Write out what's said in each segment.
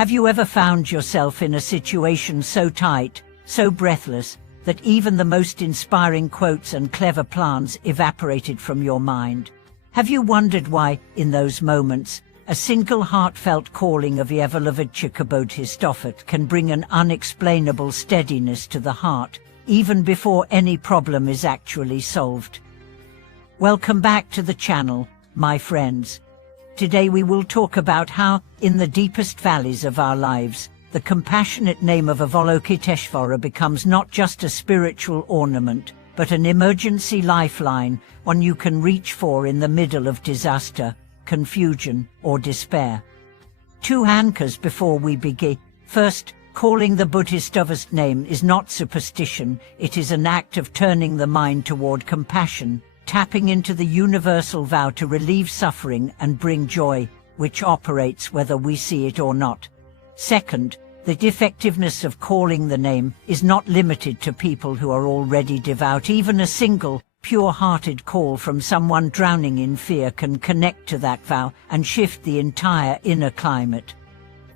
Have you ever found yourself in a situation so tight, so breathless, that even the most inspiring quotes and clever plans evaporated from your mind? Have you wondered why, in those moments, a single heartfelt calling of Avalokiteshvara can bring an unexplainable steadiness to the heart, even before any problem is actually solved? Welcome back to the channel, my friends. Today we will talk about how, in the deepest valleys of our lives, the compassionate name of Avalokiteshvara becomes not just a spiritual ornament, but an emergency lifeline, one you can reach for in the middle of disaster, confusion, or despair. 2 anchors before we begin. First, calling the Buddhist's name is not superstition, it is an act of turning the mind toward compassion, tapping into the universal vow to relieve suffering and bring joy, which operates whether we see it or not. Second, the effectiveness of calling the name is not limited to people who are already devout. Even a single, pure-hearted call from someone drowning in fear can connect to that vow and shift the entire inner climate.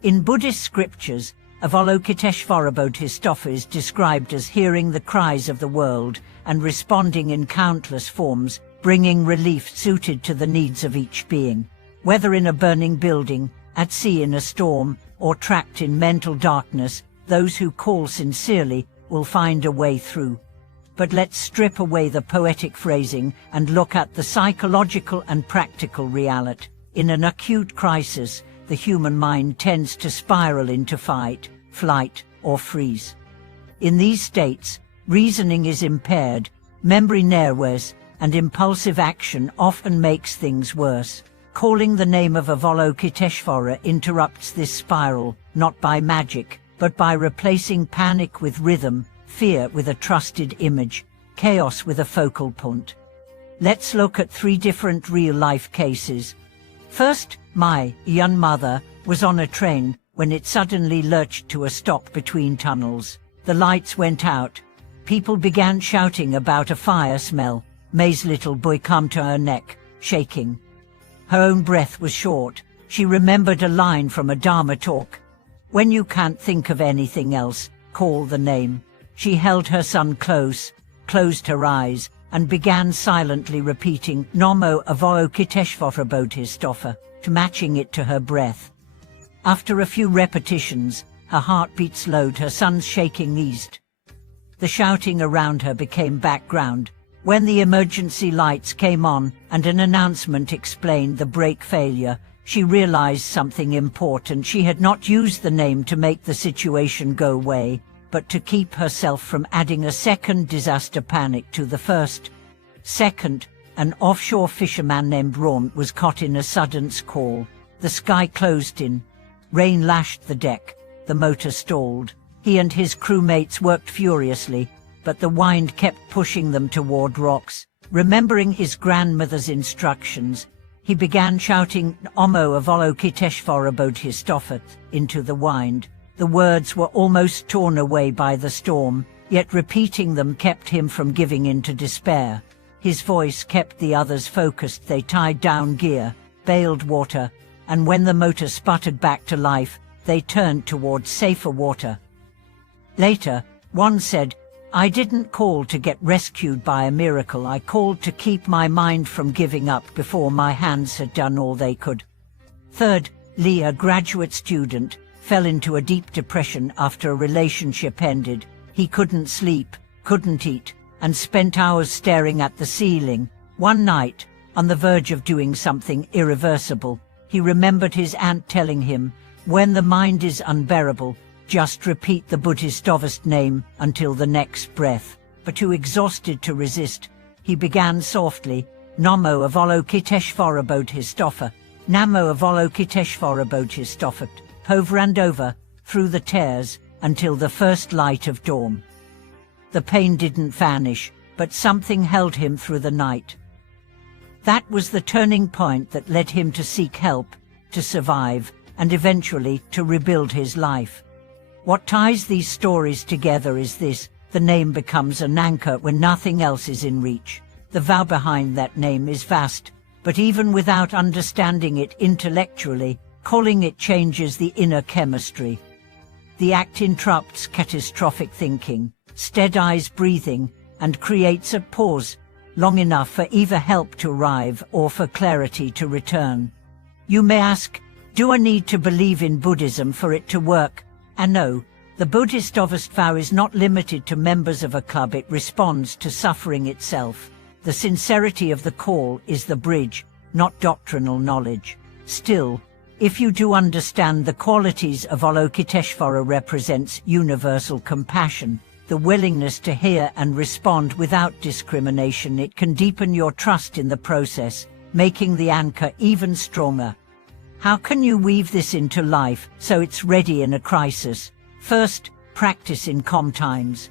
In Buddhist scriptures, Avalokiteshvara Bodhisattva is described as hearing the cries of the world and responding in countless forms, bringing relief suited to the needs of each being. Whether in a burning building, at sea in a storm, or trapped in mental darkness, those who call sincerely will find a way through. But let's strip away the poetic phrasing and look at the psychological and practical reality. In an acute crisis, the human mind tends to spiral into fight, flight, or freeze. In these states, reasoning is impaired, memory narrows, and impulsive action often makes things worse. Calling the name of Avalokiteshvara interrupts this spiral, not by magic, but by replacing panic with rhythm, fear with a trusted image, chaos with a focal point. Let's look at 3 different real-life cases. First, my young mother was on a train when it suddenly lurched to a stop between tunnels. The lights went out. People began shouting about a fire smell. May's little boy come to her neck, shaking. Her own breath was short. She remembered a line from a Dharma talk. When you can't think of anything else, call the name. She held her son close, closed her eyes, and began silently repeating Namo Avalokiteshvara Bodhisattva, matching it to her breath. After a few repetitions, her heartbeat slowed, her son's shaking eased. The shouting around her became background. When the emergency lights came on and an announcement explained the brake failure, she realized something important. She had not used the name to make the situation go away, but to keep herself from adding a second disaster panic to the first. Second, an offshore fisherman named Ron was caught in a sudden squall. The sky closed in. Rain lashed the deck. The motor stalled. He and his crewmates worked furiously, but the wind kept pushing them toward rocks. Remembering his grandmother's instructions, he began shouting Namo Avalokiteshvara Bodhisattva into the wind. The words were almost torn away by the storm, yet repeating them kept him from giving in to despair. His voice kept the others focused. They tied down gear, bailed water, and when the motor sputtered back to life, they turned toward safer water. Later, one said, I didn't call to get rescued by a miracle. I called to keep my mind from giving up before my hands had done all they could. Third, Lee, a graduate student, fell into a deep depression after a relationship ended. He couldn't sleep, couldn't eat, and spent hours staring at the ceiling. One night, on the verge of doing something irreversible, he remembered his aunt telling him, when the mind is unbearable, just repeat the Buddhist's name until the next breath. But too exhausted to resist, he began softly, Namo Avalokiteshvara Bodhisattva, Namo Avalokiteshvara Bodhisattva, over and over, through the tears, until the first light of dawn. The pain didn't vanish, but something held him through the night. That was the turning point that led him to seek help, to survive, and eventually to rebuild his life. What ties these stories together is this: the name becomes an anchor when nothing else is in reach. The vow behind that name is vast, but even without understanding it intellectually, Calling it changes the inner chemistry. The act interrupts catastrophic thinking, steadies breathing, and creates a pause, long enough for either help to arrive or for clarity to return. You may ask, do I need to believe in Buddhism for it to work? And no, the Buddhist vow is not limited to members of a club. It responds to suffering itself. The sincerity of the call is the bridge, not doctrinal knowledge. Still, if you do understand the qualities of Avalokiteshvara represents universal compassion, the willingness to hear and respond without discrimination, it can deepen your trust in the process, making the anchor even stronger. How can you weave this into life so it's ready in a crisis? First, practice in calm times.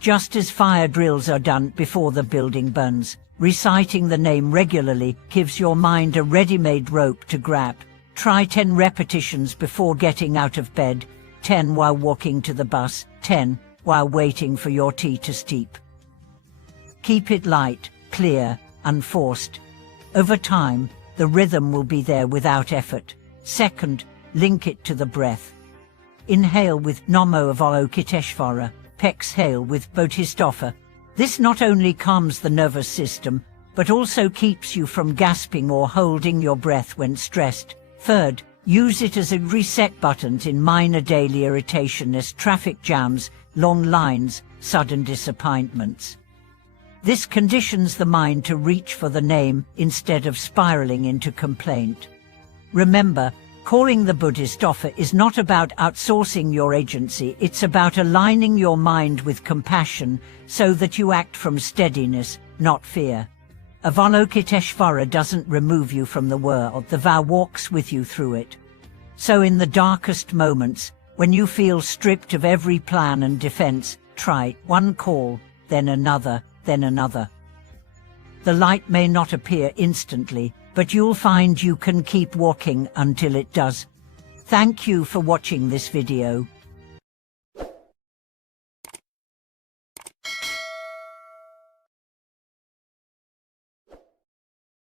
Just as fire drills are done before the building burns, reciting the name regularly gives your mind a ready-made rope to grab. Try 10 repetitions before getting out of bed, 10 while walking to the bus, 10 while waiting for your tea to steep. Keep it light, clear, unforced. Over time, the rhythm will be there without effort. Second, link it to the breath. Inhale with Namo Avalokiteshvara, exhale with Bodhisattva. This not only calms the nervous system, but also keeps you from gasping or holding your breath when stressed. Third, use it as a reset button in minor daily irritation as traffic jams, long lines, sudden disappointments. This conditions the mind to reach for the name instead of spiraling into complaint. Remember, calling the Buddhist offer is not about outsourcing your agency, it's about aligning your mind with compassion so that you act from steadiness, not fear. Avalokiteshvara doesn't remove you from the world, the vow walks with you through it. So in the darkest moments, when you feel stripped of every plan and defense, try one call, then another, then another. The light may not appear instantly, but you'll find you can keep walking until it does. Thank you for watching this video.